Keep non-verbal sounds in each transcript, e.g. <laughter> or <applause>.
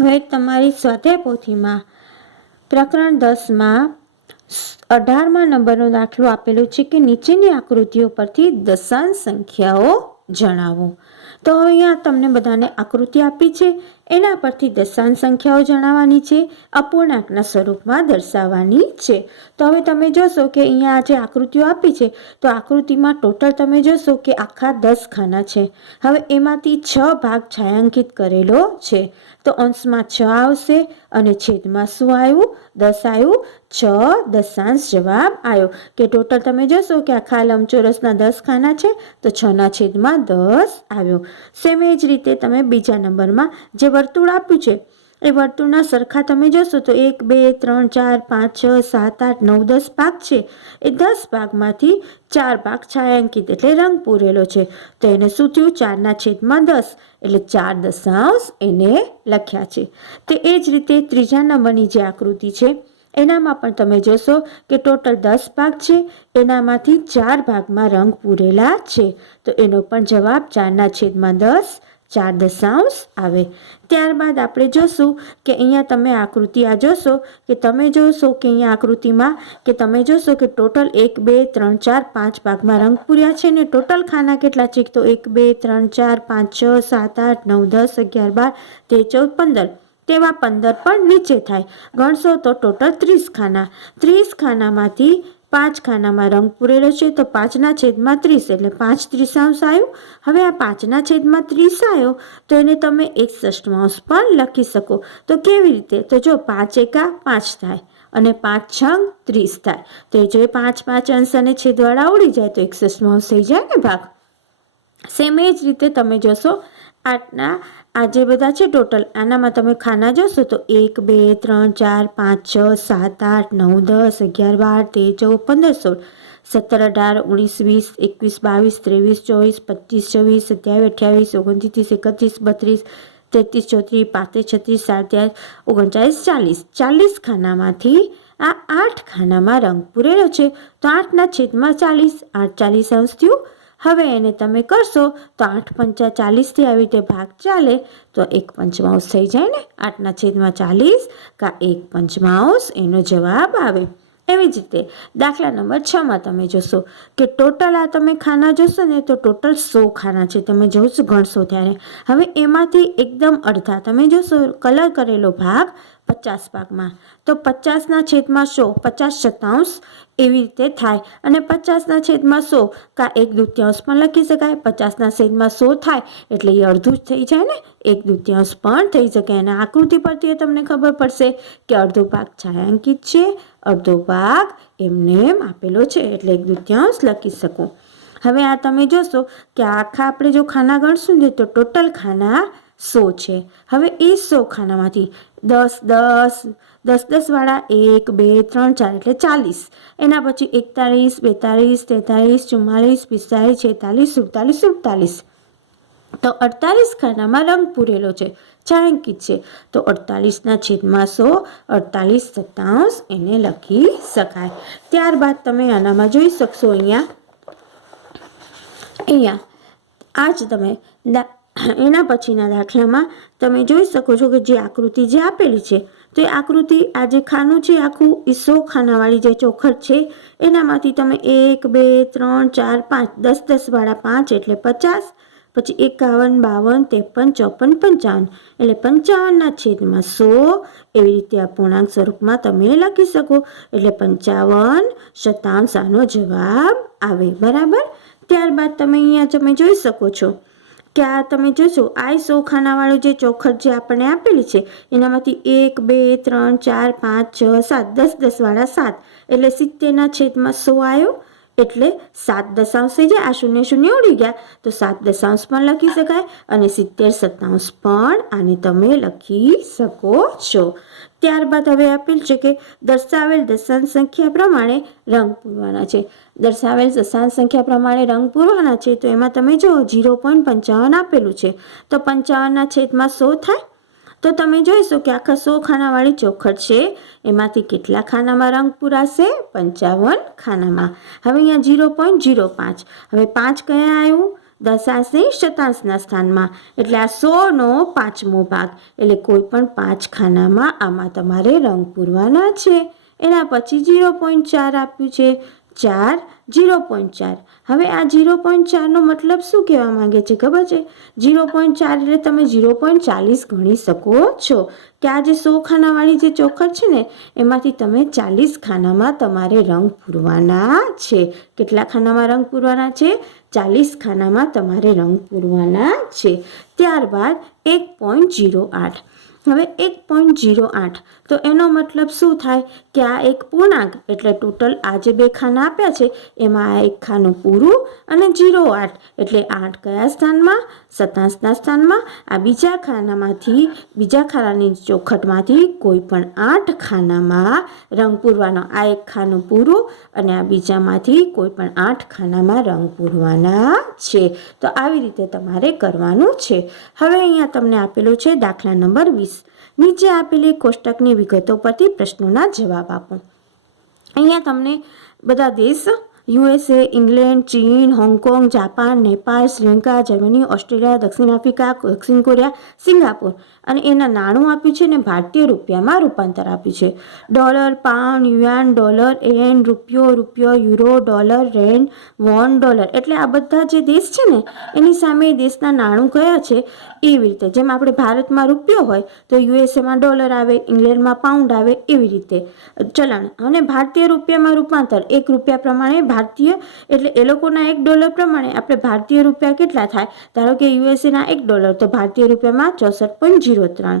હવે તમારી સ્વાધ્યાય પોથીમાં પ્રકરણ દસમાં અઢારમાં નંબરનો દાખલો આપેલો છે કે નીચેની આકૃતિઓ પરથી દશાંશ સંખ્યાઓ જણાવો. તો અહીંયા તમને બધાને આકૃતિ આપી છે. એના પરથી દશાંશ સંખ્યાઓ જણાવવાની છે, અપૂર્ણાંકના સ્વરૂપમાં દર્શાવવાની છે. તો હવે તમે જોશો કે અહીંયા જે આકૃતિઓ આપી છે, તો આકૃતિમાં ટોટલ તમે જોશો કે આખા દસ ખાના છે. હવે એમાંથી છ ભાગ છાયાંકિત કરેલો છે. તો અંશમાં છ આવશે અને છેદમાં શું આવ્યું? દસ આવ્યું. છ દશાંશ જવાબ આવ્યો. કે ટોટલ તમે જોશો કે આખા લંબચોરસના દસ ખાના છે, તો છના છેદમાં દસ આવ્યો. સેમ એ જ રીતે તમે બીજા નંબરમાં જે વર્તુળ આપ્યું છે. એ વર્તુળના સરખા તમે જોશો તો એક, બે, ત્રણ, ચાર, પાંચ, છ, સાત, આઠ, નવ, દસ ભાગ છે. એ દસ ભાગમાંથી ચાર ભાગ છાયાંકિત એટલે રંગ પૂરેલો છે. તો એને શું થયું? ચારના છેદમાં દસ. એટલે ચાર દશાંશ એને લખ્યા છે. તે એ જ રીતે ત્રીજા નંબરની જે આકૃતિ છે, એનામાં પણ તમે જોશો કે ટોટલ દસ ભાગ છે. એનામાંથી ચાર ભાગમાં રંગ પૂરેલા છે. તો એનો પણ જવાબ ચારના છેદમાં દસ ચાર દશાંશ આવે. ત્યારબાદ આપણે જોશું કે અહીંયા તમે આકૃતિ આ જોશો કે તમે જોશો કે અહીંયા આકૃતિમાં કે તમે જોશો કે ટોટલ એક, બે, ત્રણ, ચાર, પાંચ ભાગમાં રંગ પૂર્યા છે ને ટોટલ ખાના કેટલા છે? તો એક, બે, ત્રણ, ચાર, પાંચ, છ, સાત, આઠ, નવ, દસ, અગિયાર, બાર તેર ચૌદ, પંદર. તેવા પંદર પણ નીચે થાય. ગણશો તો ટોટલ ત્રીસ ખાના. ત્રીસ ખાનામાંથી પાંચ ખાનામાં રંગ પૂરેલો છે તો પાંચના છેદમાં ત્રીસ એટલે પાંચ ત્રીસાંશ આવ્યો. હવે આ પાંચના છેદમાં ત્રીસ આવ્યો તો એને તમે એક ષષ્ઠમાંશ પણ લખી શકો. તો કેવી રીતે? તો જો પાંચ એકા પાંચ થાય અને પાંચ છંગ ત્રીસ થાય. તો જો પાંચ પાંચ અંશ અને છેદવાળા ઉડી જાય તો એક ષષ્ઠમાંશ થઈ જાય ને ભાગ. સેમ એ જ રીતે તમે જોશો આટના આ જે બધા છે ટોટલ, આનામાં તમે ખાના જોશો તો એક, બે, ત્રણ, ચાર, પાંચ, છ, સાત, આઠ, નવ, દસ, અગિયાર, બાર, તેર, ચૌદ, પંદર, સોળ, સત્તર, અઢાર, ઓગણીસ, વીસ, એકવીસ, બાવીસ, ત્રેવીસ, ચોવીસ, પચીસ, છવ્વીસ, સત્યાવીસ, અઠ્યાવીસ, ઓગણત્રીસ, એકત્રીસ, બત્રીસ, તેત્રીસ, ચોત્રીસ, પાંત્રીસ, છત્રીસ, સાડત્રીસ ઓગણચાલીસ ચાલીસ. ચાલીસ ખાનામાંથી આ આઠ ખાનામાં રંગ પૂરેલો છે. તો આઠના છેદમાં ચાલીસ, આઠ ચાલીસ અંશ થયું. હવે એને તમે કરશો તો આઠ પંચા ચાલીસથી આવી રીતે ભાગ ચાલે તો એક પંચમાંશ થઈ જાય ને? આઠના છેદમાં ચાલીસ કા એક પંચમાંશ? એનો જવાબ આવે. એવી જ રીતે દાખલા નંબર છમાં તમે જોશો કે ટોટલ આ તમે ખાના જોશો ને તો ટોટલ સો ખાના છે. તમે જોશો, ગણશો ત્યારે. હવે એમાંથી એકદમ અડધા તમે જોશો, કલર કરેલો ભાગ પચાસ ભાગમાં તો પચાસના છેદમાં સો, પચાસ શતાંશ એવી રીતે થાય. અને પચાસના છેદમાં સો કા એક દૃત્યાંશ પણ લખી શકાય. પચાસના છેદમાં સો થાય એટલે એ અડધું જ થઈ જાય ને. એક દૃત્યાંશ પણ થઈ શકે. અને આકૃતિ પરથી તમને ખબર પડશે કે અડધો ભાગ છાયાંકિત છે, અડધો ભાગ એમને એમ આપેલો છે એટલે એક દૃત્યાંશ લખી શકું. હવે આ તમે જોશો કે આખા આપણે જો ખાના ગણશું ને તો ટોટલ ખાના સો છે. હવે એ સો ખાનામાંથી દસ દસ દસ દસવાળા એક, બે, ત્રણ, ચાર એટલે ચાલીસ. એના પછી એકતાલીસ બેતાલીસ તેતાલીસ ચુમ્માલીસ પિસ્તાલીસ છેતાલીસ સુડતાલીસ સુડતાલીસ તો અડતાલીસ ખાનામાં રંગ પૂરેલો છે. છાંકિત છે. તો અડતાલીસના છેદમાં સો અડતાલીસ સત્તાવસ એને લખી શકાય. ત્યારબાદ તમે આનામાં જોઈ શકશો અહીંયા. અહીંયા. આ જ તમે એના પછીના દાખલામાં તમે જોઈ શકો છો કે જે આકૃતિ જે આપેલી છે, તો એ આકૃતિ આ જે ખાનું છે, આખું ઈસો ખાનાવાળી જે ચોખટ છે, એનામાંથી તમે એક, બે, ત્રણ, ચાર, પાંચ, દસ દસવાળા પાંચ એટલે પચાસ, પછી એકાવન, બાવન, ત્રેપન, ચોપન, પંચાવન એટલે પંચાવનના છેદમાં સો, એવી રીતે આ પૂર્ણાંક સ્વરૂપમાં તમે લખી શકો. એટલે પંચાવન શતાંશ આનો જવાબ આવે, બરાબર? ત્યારબાદ તમે અહીંયા તમે જોઈ શકો છો કે આ તમે જોશો આ સો ખાનાવાળું જે ચોખટ જે આપણને આપેલી છે, એનામાંથી એક, બે, ત્રણ, ચાર, પાંચ, છ, સાત, દસ દસવાળા સાત. એટલે સિત્તેરના છેદમાં સો આવ્યો એટલે સાત દશાંશ થઈ જાય. આ શૂન્ય શૂન્ય ઉડી ગયા. તો સાત દશાંશ પણ લખી શકાય અને સિત્તેર સત્તાંશ પણ આને તમે લખી શકો છો. ત્યારબાદ હવે આપેલ છે કે દર્શાવેલ દશાંશ સંખ્યા પ્રમાણે રંગ પૂરવાના છે. દર્શાવેલ દશાંશ સંખ્યા પ્રમાણે રંગ પૂરવાના છે તો એમાં તમે જો ઝીરો પોઈન્ટ પંચાવન આપેલું છે. તો પંચાવનના છેદમાં સો થાય? તો તમે જોઈશો કે આખા સો ખાનાવાળી ચોખટ છે. એમાંથી કેટલા ખાનામાં રંગ પૂરાશે? પંચાવન ખાનામાં. હવે અહીંયા ઝીરો પોઈન્ટ ઝીરો પાંચ. હવે પાંચ કયા આવ્યું દશાંશની શતાંશના સ્થાનમાં. એટલે આ સોનો પાંચમો ભાગ. એટલે કોઈ પણ પાંચ ખાનામાં આમાં તમારે રંગ પૂરવાના છે. એના પછી ઝીરો પોઈન્ટ ચાર આપ્યું છે. ચાર, ઝીરો પોઈન્ટ ચાર. હવે આ ઝીરો પોઈન્ટ ચારનો મતલબ શું કહેવા માંગે છે ખબર છે? જીરો પોઈન્ટ ચાર એટલે તમે ઝીરો પોઈન્ટ ચાલીસ ગણી શકો છો. કે આ જે સો ખાનાવાળી જે ચોખર છે ને, એમાંથી તમે ચાલીસ ખાનામાં તમારે રંગ પૂરવાના છે. કેટલા ખાનામાં રંગ પૂરવાના છે? ચાલીસ ખાનામાં તમારે રંગ પૂરવાના છે. ત્યારબાદ એક પોઈન્ટ જીરો આઠ. હવે એક પોઈન્ટ જીરો આઠ. તો એનો મતલબ શું થાય? કે આ એક પૂર્ણાંક, એટલે ટોટલ આ જે બે ખાના આપ્યા છે. એમાં આ એક ખાનું પૂરું અને જીરો આઠ. એટલે આઠ કયા સ્થાનમાં? સતાંશના સ્થાનમાં. આ બીજા ખાનામાંથી, બીજા ખાનાની ચોખટમાંથી કોઈ પણ આઠ ખાનામાં રંગ પૂરવાનો. આ એક ખાનું પૂરું અને આ બીજામાંથી કોઈ પણ આઠ ખાનામાં રંગ પૂરવાના છે. તો આવી રીતે તમારે કરવાનું છે. હવે અહીંયા તમને આપેલું છે દાખલા નંબર વીસ. નીચે આપેલી કોષ્ટકની વિગતો પરથી પ્રશ્નોના જવાબ આપો. અહીંયા તમને બધા દેશ, યુએસએ, ઇંગ્લેન્ડ, ચીન, Hong Kong, Japan, Nepal, Sri Lanka, Germany, Australia, દક્ષિણ આફ્રિકા, દક્ષિણ કોરિયા, સિંગાપુર અને એના નાણું આપ્યું છે અને ભારતીય રૂપિયામાં રૂપાંતર આપ્યું છે. Dollar, pound yuan dollar, yen, રૂપિયો રૂપિયો, યુરો, ડોલર, રેન, વોન, ડોલર. એટલે આ બધા જે દેશ છે ને, એની સામે દેશના નાણું કયા છે? એવી રીતે. જેમ આપણે ભારતમાં રૂપિયો હોય, તો યુએસએમાં ડોલર આવે, ઇંગ્લેન્ડમાં પાઉન્ડ આવે, એવી રીતે. ચલણ. અને ભારતીય રૂપિયામાં રૂપાંતર. એક રૂપિયા પ્રમાણે ભારતીય, એટલે એ લોકોના એક ડોલર પ્રમાણે આપણે ભારતીય રૂપિયા કેટલા થાય? ધારો કે યુએસએના એક ડોલર, તો ભારતીય રૂપિયામાં ચોસઠ પોઈન્ટ જીરો ત્રણ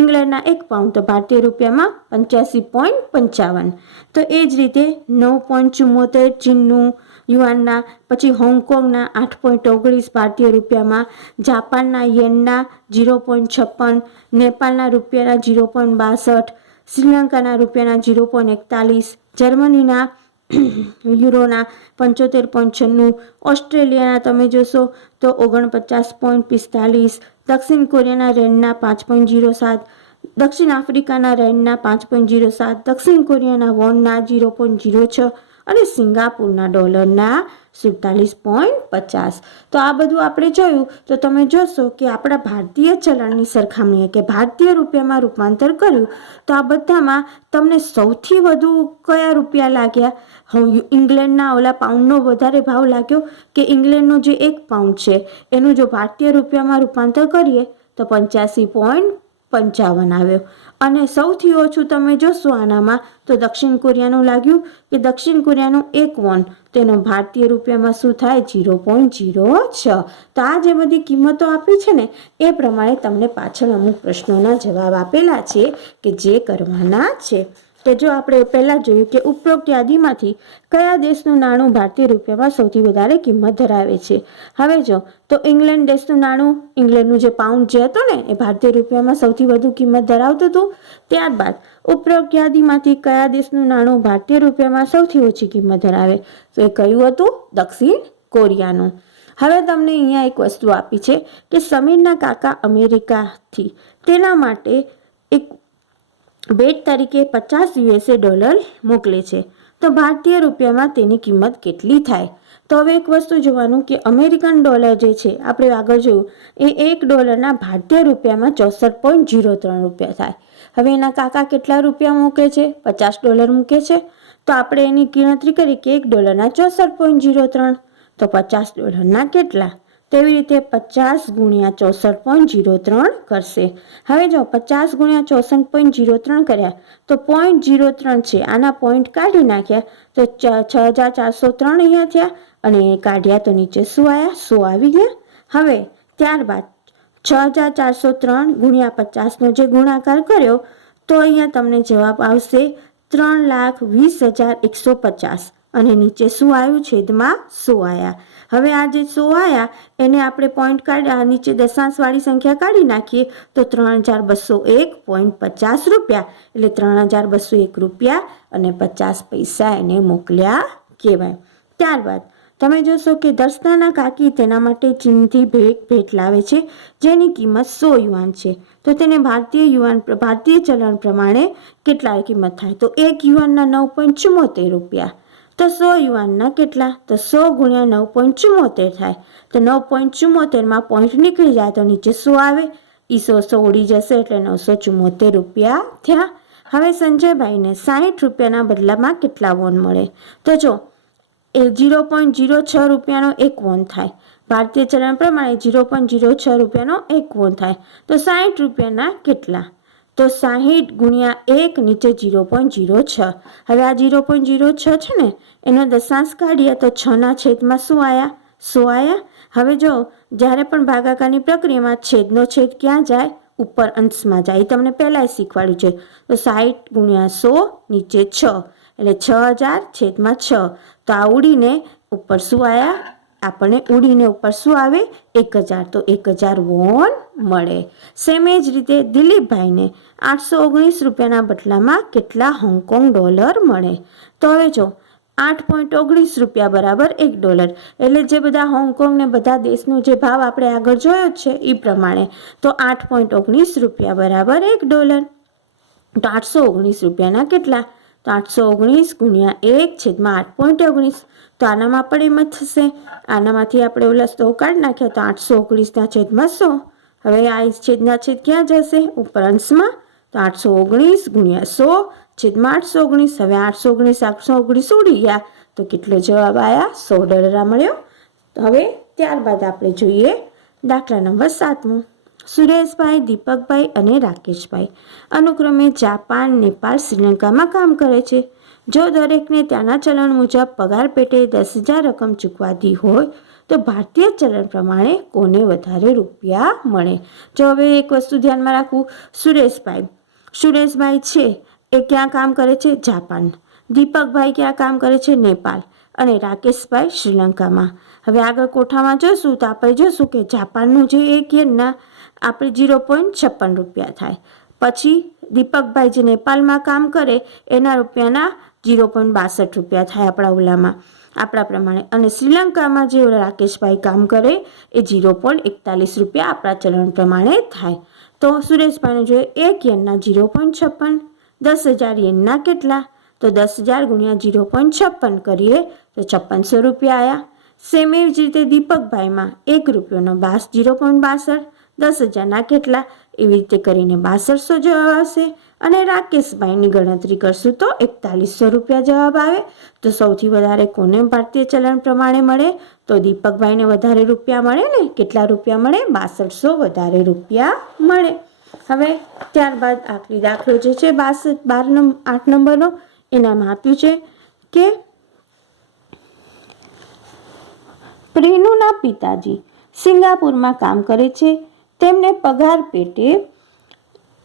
ઇંગ્લેન્ડના એક પાઉન્ડ તો ભારતીય રૂપિયામાં પંચ્યાસી પોઈન્ટ પંચાવન. તો એ જ રીતે નવ પોઈન્ટ ચુમ્મોતેર ચીનનું યુઆનના, પછી હોંગકોંગના આઠ પોઈન્ટ ઓગણીસ ભારતીય રૂપિયામાં, જાપાનના યેનના જીરો પોઈન્ટ છપ્પન, નેપાળના રૂપિયાના જીરો પોઈન્ટ બાસઠ, શ્રીલંકાના રૂપિયાના જીરો પોઈન્ટ એકતાલીસ, જર્મનીના <coughs> યુરોના પંચોતેર પોઈન્ટ છન્નું, ઓસ્ટ્રેલિયાના તમે જોશો તો ઓગણપચાસ પોઈન્ટ પિસ્તાલીસ દક્ષિણ કોરિયાના રેન્ડના પાંચ પોઈન્ટ જીરો સાત, દક્ષિણ આફ્રિકાના રેન્ડના પાંચ પોઈન્ટ જીરો સાત, દક્ષિણ કોરિયાના વોનના જીરો પોઈન્ટ જીરો છ અને સિંગાપુરના ડોલરના સુડતાલીસ પોઈન્ટ પચાસ. તો આ બધું આપણે જોયું. તો તમે જોશો કે આપણા ભારતીય ચલણની સરખામણીએ કે ભારતીય રૂપિયામાં રૂપાંતર કર્યું, તો આ બધામાં તમને સૌથી વધુ કયા રૂપિયા લાગ્યા? હું ઇંગ્લેન્ડના ઓલા પાઉન્ડનો વધારે ભાવ લાગ્યો કે ઇંગ્લેન્ડનો જે એક પાઉન્ડ છે? એનું જો ભારતીય રૂપિયામાં રૂપાંતર કરીએ, તો પંચ્યાસી પોઈન્ટ પંચાવન આવ્યો. અને સૌથી ઓછું તમે જોશો આનામાં, તો દક્ષિણ કોરિયાનું લાગ્યું કે દક્ષિણ કોરિયાનું એક વોન. તેનો ભારતીય રૂપિયામાં શું થાય? જીરો પોઈન્ટ જીરો છ. તો આ જે બધી કિંમતો આપી છે ને, એ પ્રમાણે તમને પાછળ અમુક પ્રશ્નોના જવાબ આપેલા છે કે જે કરવાના છે. કે જો આપણે પહેલાં જોયું કે ઉપરોક્ત યાદીમાંથી કયા દેશનું નાણું ભારતીય રૂપિયામાં સૌથી વધારે કિંમત ધરાવે છે? હવે જો, તો ઇંગ્લેન્ડ દેશનું નાણું, ઇંગ્લેન્ડનું જે પાઉન્ડ જે હતો ને, એ ભારતીય રૂપિયામાં સૌથી વધુ કિંમત ધરાવતું હતું. ત્યારબાદ, ઉપરોક્ત યાદીમાંથી કયા દેશનું નાણું ભારતીય રૂપિયામાં સૌથી ઓછી કિંમત ધરાવે? તો એ કયું હતું? દક્ષિણ કોરિયાનું. હવે તમને અહીંયા એક વસ્તુ આપી છે કે સમીરના કાકા અમેરિકાથી. તેના માટે ભેટ તરીકે પચાસ યુએસએ ડોલર મોકલે છે. તો ભારતીય રૂપિયામાં તેની કિંમત કેટલી થાય? તો હવે એક વસ્તુ જોવાનું કે અમેરિકન ડોલર જે છે, આપણે આગળ જોયું, એ એક ડોલરના ભારતીય રૂપિયામાં ચોસઠ પોઈન્ટ જીરો ત્રણ રૂપિયા થાય. હવે એના કાકા કેટલા રૂપિયા મૂકે છે? પચાસ ડોલર મૂકે છે. તો આપણે એની ગણતરી કરી કે એક ડોલરના ચોસઠ પોઈન્ટ જીરો ત્રણ. તો પચાસ ડોલરના કેટલા? તેવી રીતે પચાસ ગુણ્યા ચોસઠ પોઈન્ટ જીરો ત્રણ કરશે. હવે જો પચાસ ગુણ્યા ચોસઠ પોઈન્ટ જીરો ત્રણ કર્યા, તો પોઈન્ટ જીરો ત્રણ છે. આના પોઈન્ટ કાઢી નાખ્યા, તો છ હજાર ચારસો ત્રણ અહીંયા થયા અને કાઢ્યા તો નીચે શું આવ્યા સો આવી ગયા? હવે ત્યારબાદ છ હજાર ચારસો ત્રણ ગુણ્યા પચાસનો જે ગુણાકાર કર્યો, તો અહીંયા તમને જવાબ આવશે ત્રણ લાખ વીસ હજાર એકસો પચાસ. અને નીચે શું આવ્યું છેદમાં સો આવ્યા હવે આ જે સો આવ્યા એને આપણે પોઈન્ટ કાઢી નીચે દશાંશવાળી સંખ્યા કાઢી નાખીએ, તો ત્રણ હજાર બસો એક પોઈન્ટ પચાસ રૂપિયા. એટલે ત્રણ હજાર બસો એક રૂપિયા અને પચાસ પૈસા એને મોકલ્યા કહેવાય. ત્યારબાદ, તમે જોશો કે દર્શનાના કાકી તેના માટે ચીનથી ભેટ ભેટ લાવે છે, જેની કિંમત સો યુવાન છે. તો તેને ભારતીય યુવાન ભારતીય ચલણ પ્રમાણે કેટલા કિંમત થાય? તો એક યુવાનના નવ પોઈન્ટ ચુમ્મોતેર રૂપિયા. તો સો યુવાનના કેટલા? તો સો ગુણ્યા નવ પોઈન્ટ ચુમ્મોતેર થાય. તો નવ પોઈન્ટ ચુમ્મોતેરમાં પોઈન્ટ નીકળી જાય તો નીચે સો આવે? એ સો સો ઉડી જશે એટલે નવસો ચુમ્મોતેર રૂપિયા થયા. હવે સંજયભાઈને સાહીઠ રૂપિયાના બદલામાં કેટલા વોન મળે? તો જો, એ જીરો પોઈન્ટ જીરો છ રૂપિયાનો એક વોન થાય. ભારતીય ચલણ પ્રમાણે જીરો પોઈન્ટ જીરો છ રૂપિયાનો એક વોન થાય. તો સાહીઠ રૂપિયાના કેટલા? તો સાહીઠ ગુણ્યા એક નીચે જીરો પોઈન્ટ જીરો છ. હવે આ જીરો પોઈન્ટ જીરો છ છે ને, એનો દશાંશ કાઢીએ તો છના છેદમાં શું આવ્યા શું આવ્યા હવે જો, જ્યારે પણ ભાગાકારની પ્રક્રિયામાં છેદનો છેદ ક્યાં જાય? ઉપર અંશમાં જાય. એ તમને પહેલાં શીખવાડ્યું છે. તો સાહીઠ ગુણ્યા સો નીચે છ. એટલે છ હજાર છેદમાં છ. તો આ ઉડીને ઉપર શું આવ્યા આપણને ઉડીને ઉપર શું આવે? એક હજાર. તો એક હજાર વોન મળે. સેમ એ જ રીતે દિલીપભાઈને આઠસો ઓગણીસ રૂપિયાના બદલામાં કેટલા હોંગકોંગ ડોલર મળે? તો હવે જો, આઠ પોઈન્ટ ઓગણીસ રૂપિયા બરાબર એક ડોલર. એટલે જે બધા હોંગકોંગ ને બધા દેશનો જે ભાવ આપણે આગળ જોયો છે એ પ્રમાણે. તો આઠ પોઈન્ટ ઓગણીસ રૂપિયા બરાબર એક ડોલર. તો આઠસો ઓગણીસ રૂપિયાના કેટલા? તો આઠસો ઓગણીસ ગુણ્યા એક છેદમાં આઠ પોઈન્ટ ઓગણીસ. તો આનામાં પણ એમ જ થશે. આનામાંથી આપણે ઓલા સો કાઢી નાખ્યા તો આઠસો ઓગણીસના છેદમાં સો. હવે આ છેદના છેદ ક્યાં જશે? ઉપર અંશમાં. તો આઠસો ઓગણીસ ગુણ્યા સો છેદમાં આઠસો ઓગણીસ. હવે આઠસો ઓગણીસ આઠસો ઓગણીસ ઉડી ગયા. તો કેટલો જવાબ આવ્યા સો ડોલર મળ્યો. હવે ત્યારબાદ આપણે જોઈએ દાખલા નંબર સાતમો. સુરેશભાઈ, દીપકભાઈ અને રાકેશભાઈ. અનુક્રમે જાપાન, નેપાળ, શ્રીલંકામાં કામ કરે છે. જો દરેકને ત્યાંના ચલણ મુજબ પગાર પેટે દસ હજાર રકમ ચૂકવાતી હોય, તો ભારતીય ચલણ પ્રમાણે કોને વધારે રૂપિયા મળે? જો હવે એક વસ્તુ ધ્યાનમાં રાખવું, સુરેશભાઈ. સુરેશભાઈ છે, એ ક્યાં કામ કરે છે? જાપાન. દીપકભાઈ ક્યાં કામ કરે છે? નેપાળ. અને રાકેશભાઈ શ્રીલંકામાં. હવે આગળ કોઠામાં જોશું, તો આપણે જોશું કે જાપાનનું જે એક યનના આપણે જીરો પોઈન્ટ છપ્પન રૂપિયા થાય. પછી દીપકભાઈ જે નેપાળમાં કામ કરે, એના રૂપિયાના જીરો પોઈન્ટ બાસઠ રૂપિયા થાય આપણા ઓલામાં. આપણા પ્રમાણે. અને શ્રીલંકામાં જે રાકેશભાઈ કામ કરે, એ જીરો પોઈન્ટ એકતાલીસ રૂપિયા આપણા ચલણ પ્રમાણે થાય. તો સુરેશભાઈને જોઈએ, એક યનના જીરો પોઈન્ટ છપ્પન, દસ હજાર યનના કેટલા? તો દસ હજાર ગુણ્યા જીરો પોઈન્ટ છપ્પન કરીએ, તો છપ્પનસો રૂપિયા આવ્યા સેમ એવી જ રીતે દીપકભાઈમાં એક રૂપિયાનો બાસ જીરો પોઈન્ટ બાસઠ દસ હજારના કેટલા એવી રીતે કરીને બાસઠસો જવાબ આવશે અને રાકેશભાઈની ગણતરી કરશું તો એકતાલીસો રૂપિયા જવાબ આવે. તો સૌથી વધારે કોને ભારતીય ચલણ પ્રમાણે મળે? તો દીપકભાઈને વધારે રૂપિયા મળે ને કેટલા રૂપિયા મળે? બાસઠસો વધારે રૂપિયા મળે. હવે ત્યારબાદ આખરી દાખલો જે છે, બાસઠ, બાર નંબર આઠ નંબરનો, એનામાં આપ્યું છે કે પ્રેનુના પિતાજી સિંગાપુરમાં કામ કરે છે. તેમને પગાર પેટે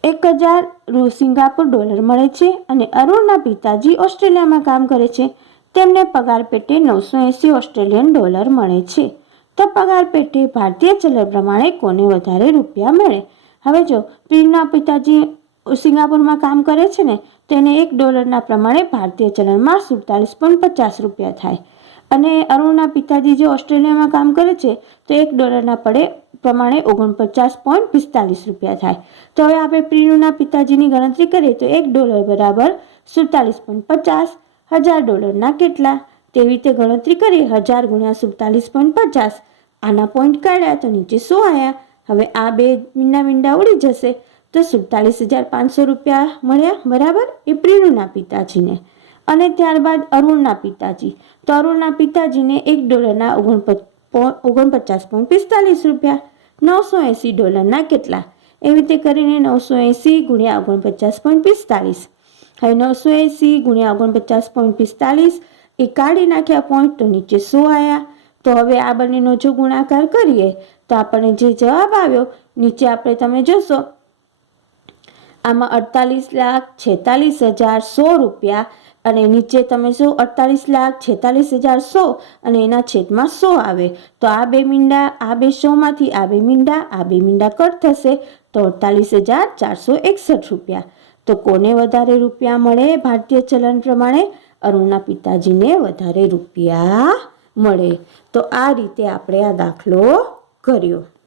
એક હજાર સિંગાપુર ડોલર મળે છે અને અરુણના પિતાજી ઓસ્ટ્રેલિયામાં કામ કરે છે. તેમને પગાર પેટે નવસો એંસી ઓસ્ટ્રેલિયન ડોલર મળે છે. તો પગાર પેટે ભારતીય ચલણ પ્રમાણે કોને વધારે રૂપિયા મળે? હવે જો પ્રિયના પિતાજી સિંગાપુરમાં કામ કરે છે ને તેને એક ડોલરના પ્રમાણે ભારતીય ચલણમાં સુડતાલીસ પચાસ રૂપિયા થાય. અને અરુણના પિતાજી જે ઓસ્ટ્રેલિયામાં કામ કરે છે, તો એક ડોલરના પડે પ્રમાણે ઓગણપચાસ પોઈન્ટ પિસ્તાલીસ રૂપિયા થાય. તો હવે આપણે પ્રિનુના પિતાજીની ગણતરી કરીએ, તો એક ડોલર બરાબર સુડતાલીસ પોઈન્ટ પચાસ, હજાર ડોલરના કેટલા? તેવી રીતે ગણતરી કરી હજાર ગુણ્યા સુડતાલીસ પોઈન્ટ પચાસ. આના પોઈન્ટ કાઢ્યા, તો નીચે શું આવ્યા હવે આ બે મીંડા મીંડા ઉડી જશે. તો સુડતાલીસ હજાર પાંચસો રૂપિયા મળ્યા, બરાબર? એ પ્રિનુના પિતાજીને. અને ત્યારબાદ અરુણના પિતાજી. તો અરુણના પિતાજીને એક ડોલરના ઓગણપચ ઓગણપચાસ પોઈન્ટ પિસ્તાલીસ રૂપિયા, નવસો એંસી ડોલરના કેટલા? એવી રીતે કરીને નવસો એંસી ગુણ્યા ઓગણપચાસ પોઈન્ટ પિસ્તાલીસ. હવે નવસો એંસી ગુણ્યા ઓગણપચાસ પોઈન્ટ પિસ્તાલીસ એ કાઢી નાખ્યા પોઈન્ટ તો નીચે સો આવ્યા તો હવે આ બંનેનો જો ગુણાકાર કરીએ, તો આપણને જે જવાબ આવ્યો, નીચે આપણે તમે જોશો. આમાં અડતાલીસ લાખ છેતાલીસ હજાર સો રૂપિયા અને નીચે તમે શું અડતાલીસ લાખ છેતાલીસ હજાર સો અને એના છેદમાં સો આવે. તો આ બે મીંડા, આ બે સોમાંથી આ બે મીંડા, આ બે મીંડા કટ થશે તો અડતાલીસ હજાર ચારસો એકસઠ રૂપિયા. તો કોને વધારે રૂપિયા મળે? ભારતીય ચલણ પ્રમાણે અરુણના પિતાજીને વધારે રૂપિયા મળે. તો આ રીતે આપણે આ દાખલો કર્યો.